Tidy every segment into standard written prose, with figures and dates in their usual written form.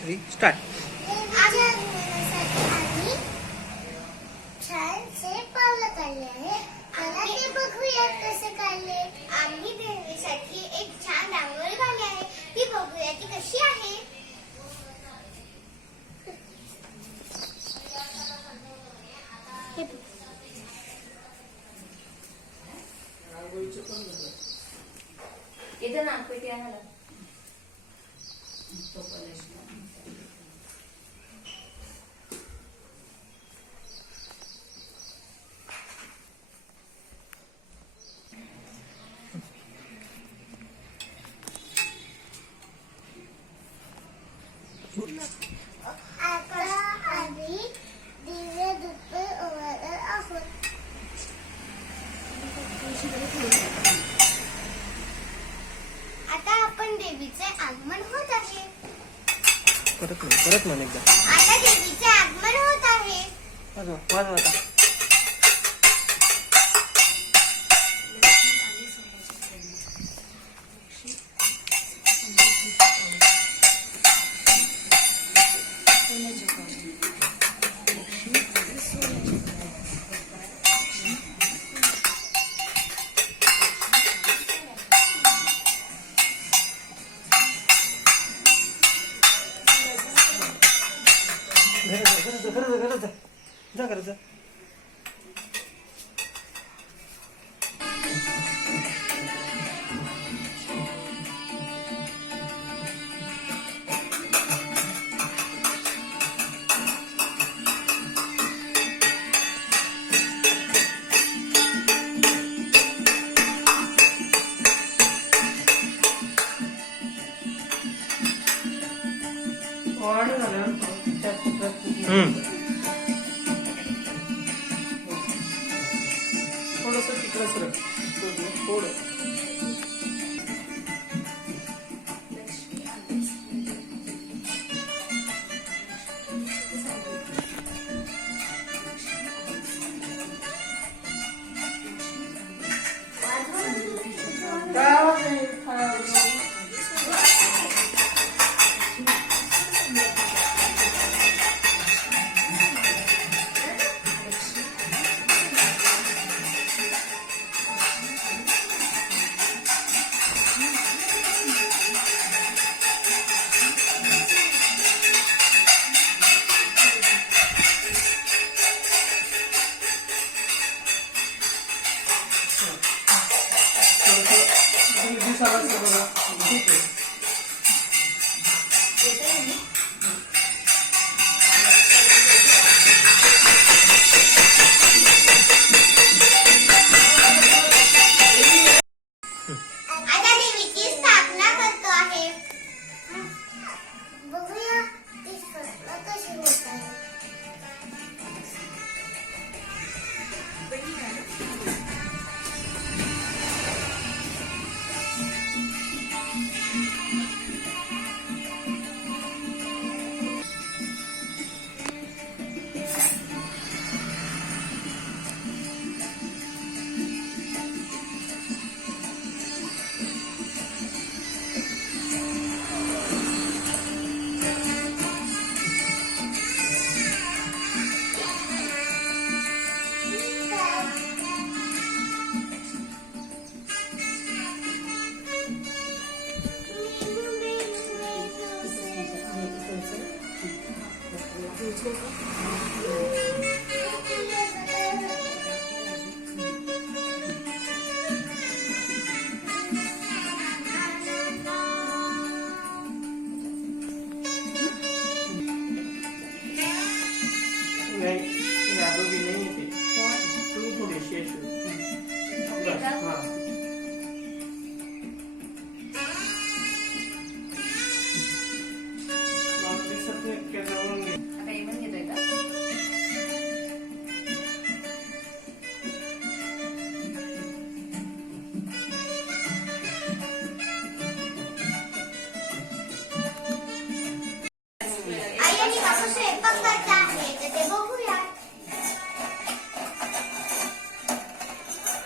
3 start. आम्ही छानसे पावलं काढले आहे. मला ते बघूयात कसे काढले. आम्ही देवीसाठी एक छान रांगोळी काढली आहे. ती बघूया ती कशी आहे. इधर ना पेटी आणायला आता आम्ही दिवे दुप्पे ओवाळत आहोत. आता आपण देवीचे आगमन होत आहे. परत म्हण एकदा. आता देवीचे आगमन होत आहे. वाजवा आता. घरात जा घरात जा. थोडंसं तिकडं सरक थोडं. आता देवीची स्थापना करतो आहे. बघूया ती स्थापना कशी होत आहे.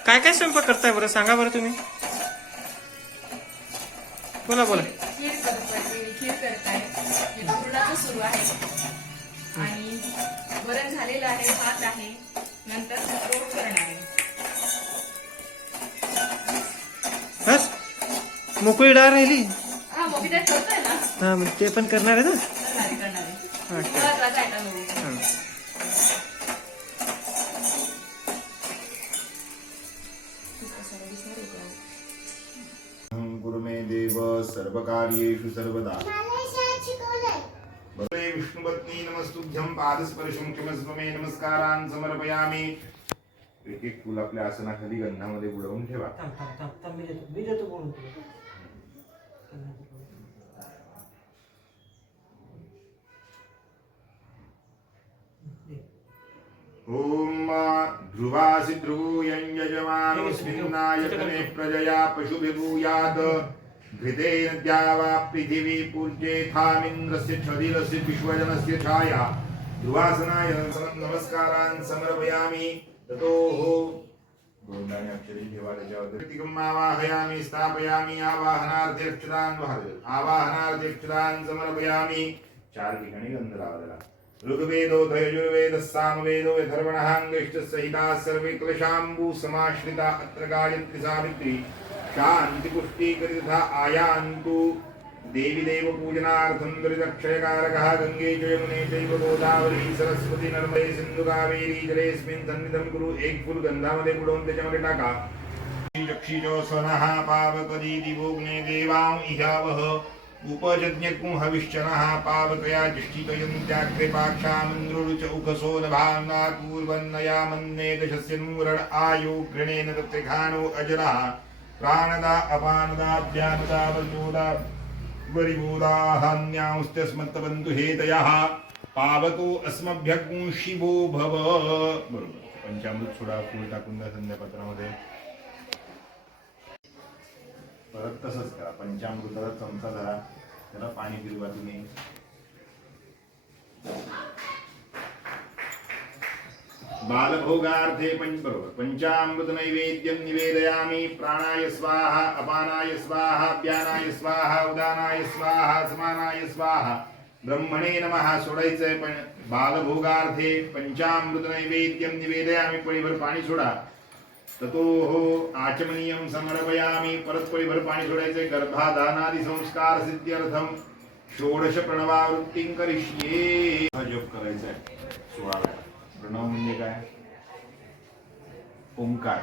काय काय स्वयंपाक करताय बरं सांगा बरं तुम्ही. बोला बोला. खीर करताय. डान्स सुरू आहे आणि वरण झालेलं आहे, भात आहे, नंतर रोट करणार आहे. बस मोकळी डाळ राहिली. हा मोठी डाळ ठेवतोय ना, हा मग ते पण करणार आहे ना. करणार आहे. अच्छा. महत्वाचा आयटम आहे. हा. गुरु मे देव सर्वकार्येषु सर्वदा. मला शाळेत शिकवलंय. भगवे विष्णुपत्नी नमस्तुभ्यं पादस्पर्शं क्षमस्व मे नमस्कारान् समर्पयामि. एक एक फूल आपल्या आसनाखाली गंधामध्ये बुडवून ठेवा. मी देतो बोलून तुला. ओम ध्रुवासि ध्रुवोऽयं यजमानोऽस्मिन्नायतने प्रजया पशुभिभूयात्. घृतेन द्यावा पृथिवी पूज्येथामिन्द्रस्य क्षधिरस्य विश्वजनस्य छाया. ध्रुवासनाय नमस्कारान् समर्पयामि. ततोः गोंडाने अक्षरी ठेवा त्याच्यावर. कृतिकम् आवाहयामि स्थापयामि. आवाहनार्थे अक्षरान् समर्पयामि. 4 ठिकाणी गंध लावलेला. ऋग्वेदो यजुर्वेदः सामवेदो अथर्वणः अंगश्च सहिताः सर्वे क्लेशाम्बु समाश्रिता अत्र गायत्री सावित्री शान्तिपुष्टिकरितथा आयान्तु. देवी देव पूजनार्थं दुरितक्षयकारकः गंगे च यमुने चैव गोदावरी सरस्वती नर्मदे सिंधु कावेरी जलेस्मिन् सन्निधं कुरु. एक फूल गंधामध्ये बुडवून त्याच्यामध्ये टाका. चक्षिजो स्वनः पावकदी दिवोग्ने देवां इहावः. उपजज्ञकुं हविश्चनः पावकया जिष्टितयन्त्या कृपाक्षामन्द्रुरुच उखसो नभाम्ना पूर्वन्नया मन्ने दशस्य नूरण आयो घृणेन तत्रिखानो अजरः. प्राणदा अपानदा व्यानदा वल्लोदा वरिबोधाहान्यांस्तस्मत्तबन्धु हेतयः. पावको अस्मभ्यग्ं शिवो भव. बरोबर. पंचामृत सोडा फूल टाकून द्या संध्यापत्रामध्ये. परत तसंच करा. पंचामृताचा चमचा धरा, त्याला पाणी फिरवा तुम्ही. बालभोगार्थे बरोबर. पंचामृत नैवेद्यं निवेदयामि. प्राणाय स्वाहा, अपानाय स्वाहा, व्यानाय स्वाहा, उदानाय स्वाहा, समानाय स्वाहा. ब्रह्मणे नमः सोडायचंय. पण बालभोगार्थे पंचामृत नैवेद्यं निवेदयामि. पळीभर पाणी सोडा. ततोः आचमनीयं समर्पयामि. परत पळीभर पाणी सोडायचंय. गर्भाधानादि संस्कार सिद्ध्यर्थं 16 प्रणवावृत्तिं करिष्ये. जप करायचा आहे 16 वेळा. प्रणव म्हणजे काय? ओंकार.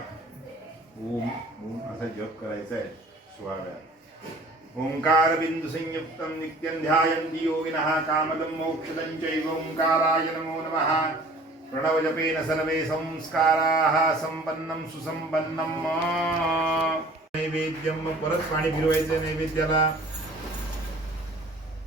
ओम ओम असा जप करायचा आहे 16 वेळा. ओंकार बिंदु संयुक्तं नित्यं ध्यायन्ति योगिनः कामदं मोक्षदं चैव. ओंकाराय नमो नमः. प्रणव जपेन सर्वे संस्काराः संपन्नं सुसंपन्नं. नैवेद्यं परत पाणी फिरवायचं नैवेद्याला.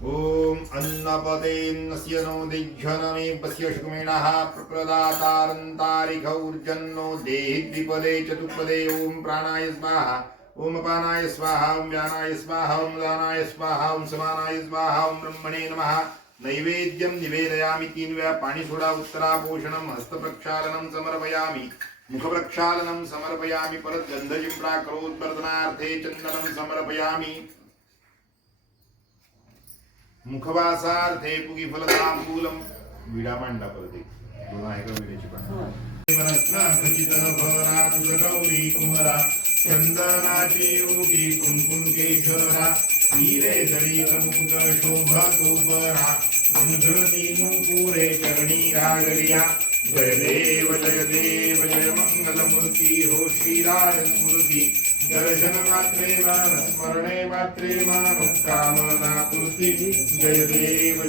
ओम अन्नपतेन्नस्य नो दिघ्घनमे पश्य शुमेणः प्रप्रदातारन्तारिखौर्जन्नो देहि द्विपदे चतुष्पदे. ओम प्राणाय स्वाहा, ओम अपानाय स्वाहा, ओम व्यानाय स्वाहा, ओम उदानाय स्वाहा, ओम समानाय स्वाहा, ओम ब्रह्मणे नमः. नैवेद्यं निवेदयामि. 3 वेळा पाणी सोडा. उत्तरापोषणं हस्तप्रक्षालनं समर्पयामि. मुखप्रक्षालनं समर्पयामि. परत गंधजिम्प्रा करोद्वर्धनार्थे चन्दनं समर्पयामि. मुखवासार्थे पुगिफलताम्बूलं. विडा मांडा परत एक. 2 आहे का विड्याची पानं? गौरी कुंभरा चंदनाची ओटी कुंकुम केशरा. हिरे जडित मुकुट शोभा तोबरा. झुंझुळती नूपुरे चरणी रागरिया. जय देव जय मंगलमूर्ती हो श्रीराज स्मृती. दर्शन मात्रे मान स्मरणे मात्रे मानोकामना पूर्ती. जय देव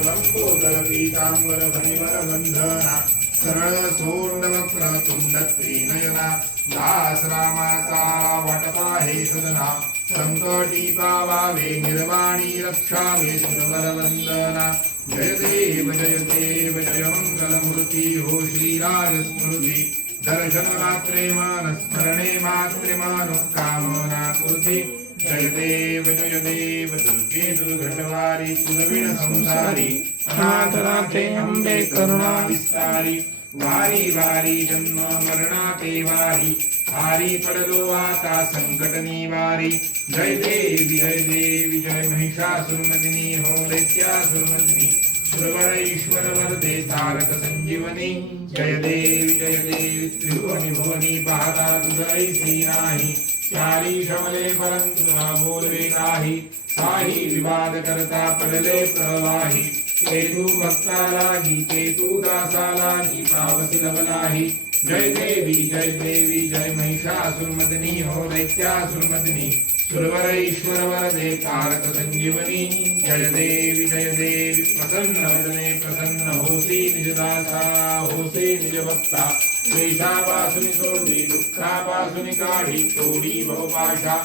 लंबोदर पीतांबर फणिवर बंधना. सरळ सोंड वक्र तुंड त्रिनयना. दास रामाचा वाटपा हे सदना. संकटी पावावे निर्वाणी रक्षावे सुरवर वंदना. जय देव जय मंगलमूर्ती हो श्रीराज स्मृती. दर्शन मात्रे मान स्मरणे मात्रे मानोकामना पूर्ती. जय देव दुर्गे दुर्घटवारी. सुरवीण संसारी अनाथनाथे अंबे करुणा विस्तारी. वारी वारी जन्म मरणाते वारी हारी पडलो आता संकट निवारी जय देवी जय महिषासुरमर्दिनी हो दैत्यासुरमर्दिनी सुरवर ईश्वर वरदे तारक संजीवनी जय देवी त्रिभुवनी भुवनी पाहता तुझैसी नाही चारी शमले परंतु न बोलवे नाही काही विवाद करता पडले प्रवाही केतू भक्तालाही केतू दासालाही पावसी लवलाही जय देवी जय महिषासुरमर्दिनी हो दैत्यासुरमर्दिनी सुरवर ईश्वर वरदे तारक संजीवनी जय देवी प्रसन्न वदने प्रसन्न होसी निज दासा होसी निज भक्ता द्वेषापासुनि सोडी दुःखापासुनि काढी तोडी बहुभाषा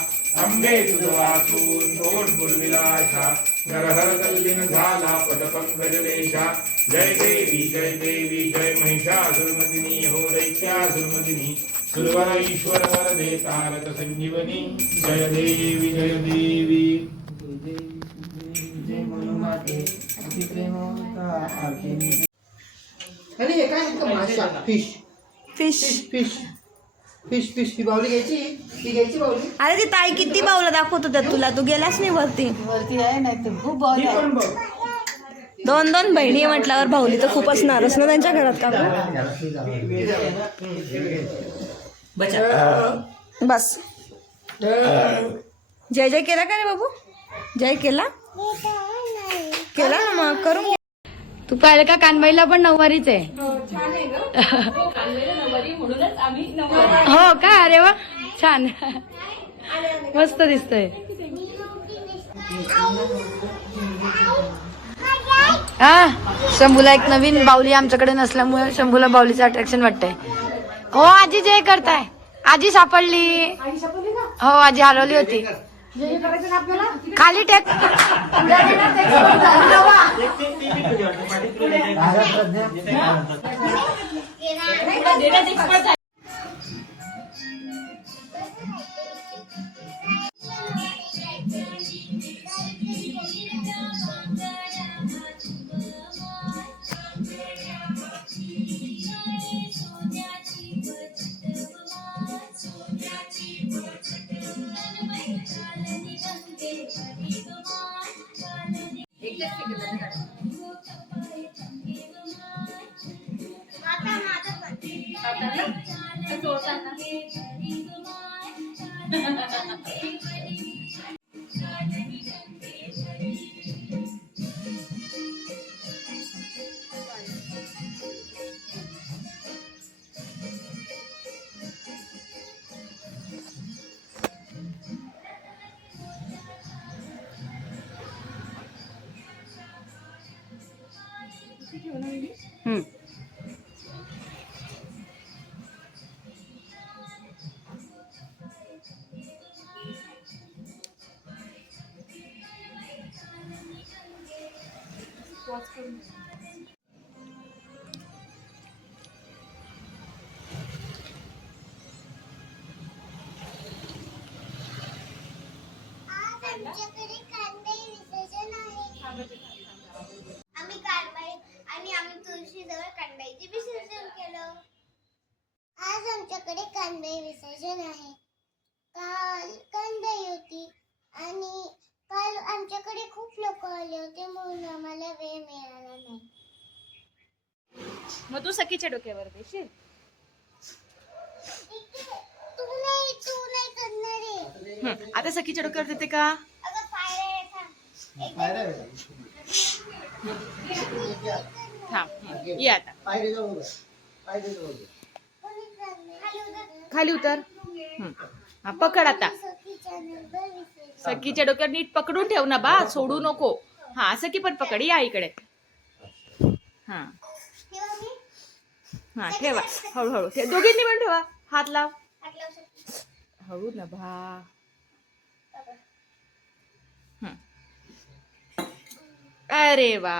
अंबे तुझ वाचून तोड गुरुविलाशा नरहर कल्लिन झाला पद पंकजलेशा जय देवी जय महिषासुरमर्दिनी हो दैत्यासुरमर्दिनी सुरवर ईश्वर वरदे तारक संजीवनी जय देवी आणि हे काय आहेत का माशा fish fish fish fish fish ही बावली घ्यायची ती घ्यायची बावली अरे ती ताई किती बावला दाखवत होत्या तुला, तू गेलास नाही वरती. वरती आहे नाही तर खूप बावली दोन बहिणी आहे म्हटल्यावर भाऊली तर खूप असणारच ना त्यांच्या घरात का बस. जय जय केला का रे बाबू? जय केला केला ना मग करून घे. तू पाहिलं का कानबाईला पण नऊवारीच आहे. हो का? अरे वा छान मस्त दिसतोय. शंभूला एक नवीन बाहुली आमच्याकडे नसल्यामुळे शंभूला बाहुलीचं अट्रॅक्शन वाटतंय. हो आजी जय करताय. आजी सापडली. हो आजी हरवली होती. खाली टेक आमच्याकडे कांदे विसर्जन आहे. आम्ही कारवाई आणि आम्ही तुळशीजवळ कांद्याचे विसर्जन केलं. आज आमच्याकडे कांदे विसर्जन आहे. काल कांदाई होती आणि काल आमच्याकडे खूप लोक आले होते म्हणून आम्हाला वेळ मिळाला नाही. मग तू सखीच्या डोक्यावर देशील. तू नाही करणार आहे. आता सखीच्या डोक्यावर देते का? अगं पायऱ्या थांब ये आता पायरी जाऊन खाली उतर. हा पकड आता. सखीच्या नंबर विसर्जन. सखीच्या डोक्यावर नीट पकडून ठेव ना बा, सोडू नको. हा सखी पण पकड. या इकडे. हा तेव्हा मी हा ठेवा हळूहळू. दोघींनी पण ठेवा. हात लाव. हात लावू शकते. हळू ना भा. अरे वा